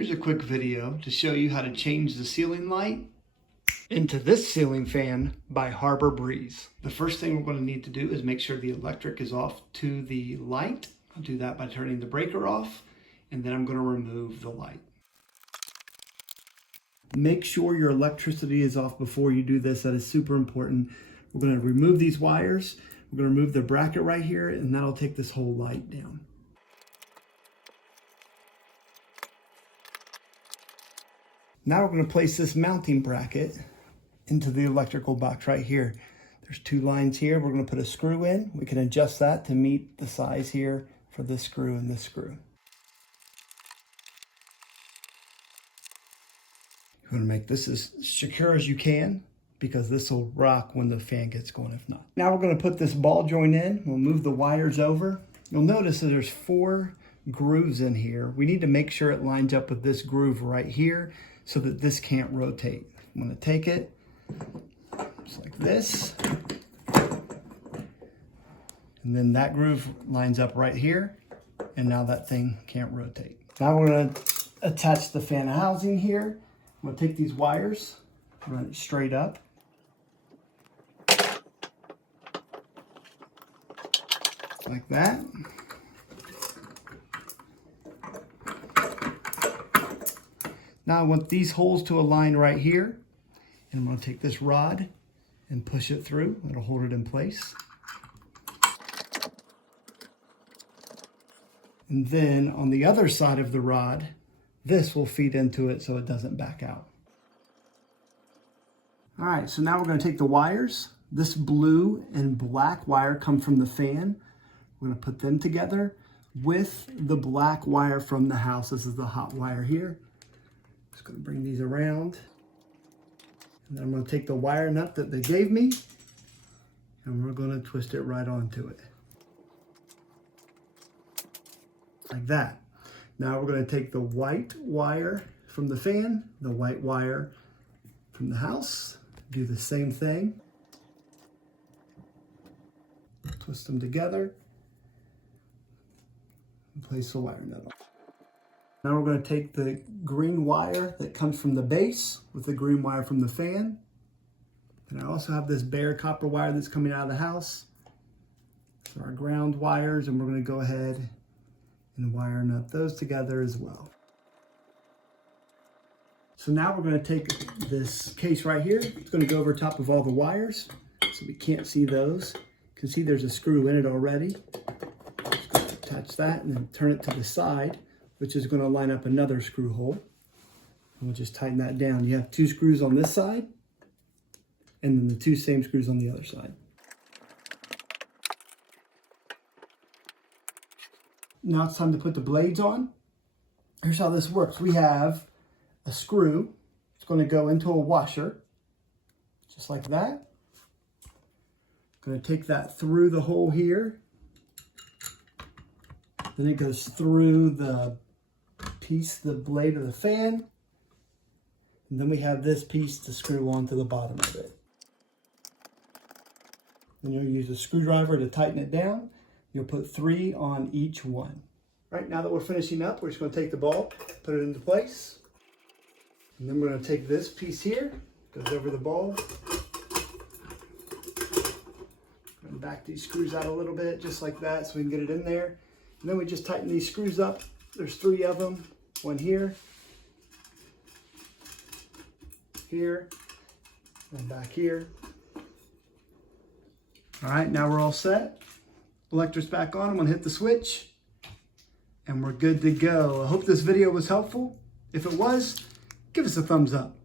Here's a quick video to show you how to change the ceiling light into this ceiling fan by Harbor Breeze. The first thing we're going to need to do is make sure the electric is off to the light. I'll do that by turning the breaker off, and then I'm going to remove the light. Make sure your electricity is off before you do this. That is super important. We're going to remove these wires. We're going to remove the bracket right here, and that'll take this whole light down. Now we're going to place this mounting bracket into the electrical box right here. There's two lines here. We're going to put a screw in. We can adjust that to meet the size here for this screw and this screw. You want to make this as secure as you can because this will rock when the fan gets going if not. Now we're going to put this ball joint in. We'll move the wires over. You'll notice that there's 4 grooves in here. We need to make sure it lines up with this groove right here so that this can't rotate. I'm going to take it just like this. And then that groove lines up right here. And now that thing can't rotate. Now we're going to attach the fan housing here. I'm going to take these wires, run it straight up. Like that. Now I want these holes to align right here. And I'm going to take this rod and push it through. It'll hold it in place. And then on the other side of the rod, this will feed into it so it doesn't back out. All right, so now we're going to take the wires. This blue and black wire come from the fan. We're going to put them together with the black wire from the house. This is the hot wire here. Just going to bring these around. And then I'm going to take the wire nut that they gave me and we're going to twist it right onto it. Like that. Now we're going to take the white wire from the fan, the white wire from the house, do the same thing. Twist them together and place the wire nut on. Now we're going to take the green wire that comes from the base with the green wire from the fan. And I also have this bare copper wire that's coming out of the house. So our ground wires, and we're going to go ahead and wire nut those together as well. So now we're going to take this case right here. It's going to go over top of all the wires so we can't see those. You can see there's a screw in it already. Just going to attach that and then turn it to the side, which is going to line up another screw hole. And we'll just tighten that down. You have 2 screws on this side and then the 2 same screws on the other side. Now it's time to put the blades on. Here's how this works. We have a screw. It's going to go into a washer, just like that. Going to take that through the hole here. Then it goes through the piece, the blade of the fan. And then we have this piece to screw onto the bottom of it. Then you'll use a screwdriver to tighten it down. You'll put 3 on each one. Right, now that we're finishing up, we're just going to take the ball, put it into place. And then we're going to take this piece here, goes over the ball. And back these screws out a little bit, just like that, so we can get it in there. And then we just tighten these screws up. There's 3 of them. One here, here, and back here. All right, now we're all set. Electric's back on. I'm going to hit the switch and we're good to go. I hope this video was helpful. If it was, give us a thumbs up.